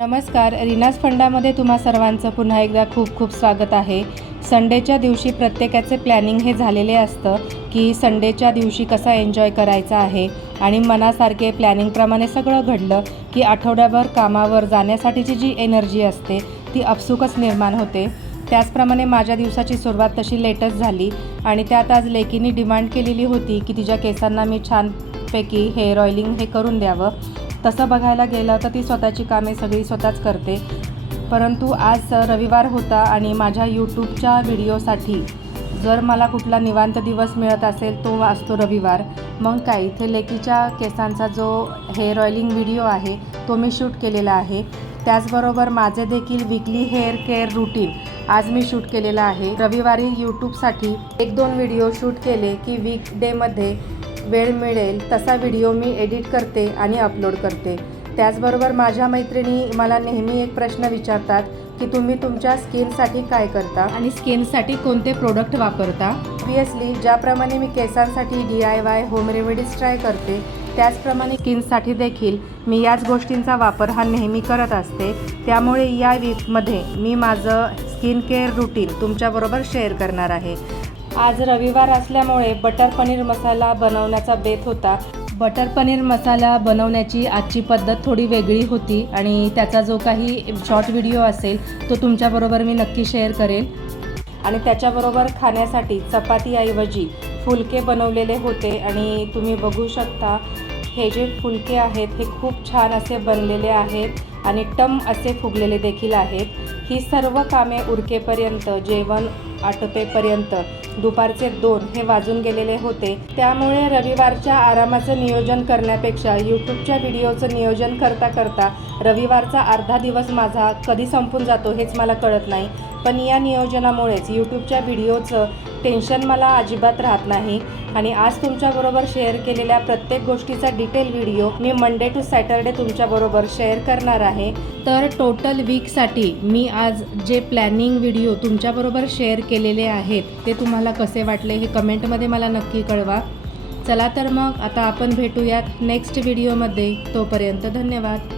नमस्कार रिनास फंडामध्ये तुम्हा सर्वांचं पुन्हा एकदा खूप खूप स्वागत आहे. संडेच्या दिवशी प्रत्येकाचे प्लॅनिंग हे झालेले असतं की संडेच्या दिवशी कसा एन्जॉय करायचा आहे आणि मनासारखे प्लॅनिंगप्रमाणे सगळं घडलं की आठवड्याभर कामावर जाण्यासाठीची जी एनर्जी असते ती अपसुकच निर्माण होते. त्याचप्रमाणे माझ्या दिवसाची सुरुवात तशी लेटच झाली आणि त्यात आज लेकीनी डिमांड केलेली होती की तिच्या केसांना मी छानपैकी हेअर ऑइलिंग हे करून द्यावं. तसं बघायला गेलं तर ती स्वतःची कामे सगळी स्वतःच करते. परंतु आज रविवार होता आणि माझ्या यूट्यूबच्या व्हिडिओसाठी जर मला कुठला निवांत दिवस मिळत असेल तो असतो रविवार. मग काय इथे लेकीच्या केसांचा जो हेअर ऑइलिंग व्हिडिओ आहे तो मी शूट केलेला आहे. त्याचबरोबर माझे देखील विकली हेअर केअर रुटीन आज मी शूट केलेला आहे. रविवारी यूट्यूबसाठी एक दोन व्हिडिओ शूट केले की वीक डेमध्ये वेळ मिळेल तसा व्हिडिओ मी एडिट करते आणि अपलोड करते. त्याचबरोबर माझ्या मैत्रिणी मला नेहमी एक प्रश्न विचारतात की तुम्ही तुमच्या स्किनसाठी काय करता? आणि स्किनसाठी कोणते प्रोडक्ट वापरता? ऑब्वियसली ज्याप्रमाणे मी केसांसाठी D I Y home remedies try करते त्याचप्रमाणे स्किनसाठी देखील मी याच गोष्टींचा वापर हा नेहमी करत असते. त्यामुळे या वीकमध्ये मी माझं स्किन केअर रुटीन तुमच्याबरोबर शेअर करणार आहे. आज रविवार असल्यामुळे बटर पनीर मसाला बनवण्याचा बेत होता. बटर पनीर मसाला बनवण्याची आजची पद्धत थोडी वेगळी होती आणि त्याचा जो काही शॉर्ट व्हिडिओ असेल तो तुमच्याबरोबर मी नक्की शेअर करेल. आणि त्याच्याबरोबर खाण्यासाठी चपातीऐवजी फुलके बनवलेले होते आणि तुम्ही बघू शकता हे जे फुलके आहेत हे खूप छान असे बनलेले आहेत आणि टम असे फुगलेले देखील आहेत. ही सर्व कामे उरकेपर्यंत जेवण आटोपेपर्यंत दुपारचे दोन हे वाजून गेलेले होते. त्यामुळे रविवारच्या आरामाचं नियोजन करण्यापेक्षा यूट्यूबच्या व्हिडिओचं नियोजन करता करता रविवारचा अर्धा दिवस माझा कधी संपून जातो हेच मला कळत नाही. पण या नियोजनामुळेच यूट्यूबच्या व्हिडिओचं टेन्शन मला अजिबात राहत नाही. आणि आज तुमच्याबरोबर शेअर केलेल्या प्रत्येक गोष्टीचा डिटेल व्हिडिओ मी मंडे टू सॅटरडे तुमच्याबरोबर शेअर करणार आहे. तर टोटल वीकसाठी मी आज जे प्लॅनिंग व्हिडिओ तुमच्याबरोबर शेअर केलेले आहेत ते तुम्हाला कसे वाटले हे कमेंटमध्ये मला नक्की कळवा. चला तर मग आता आपण भेटूयात नेक्स्ट व्हिडिओमध्ये तोपर्यंत धन्यवाद.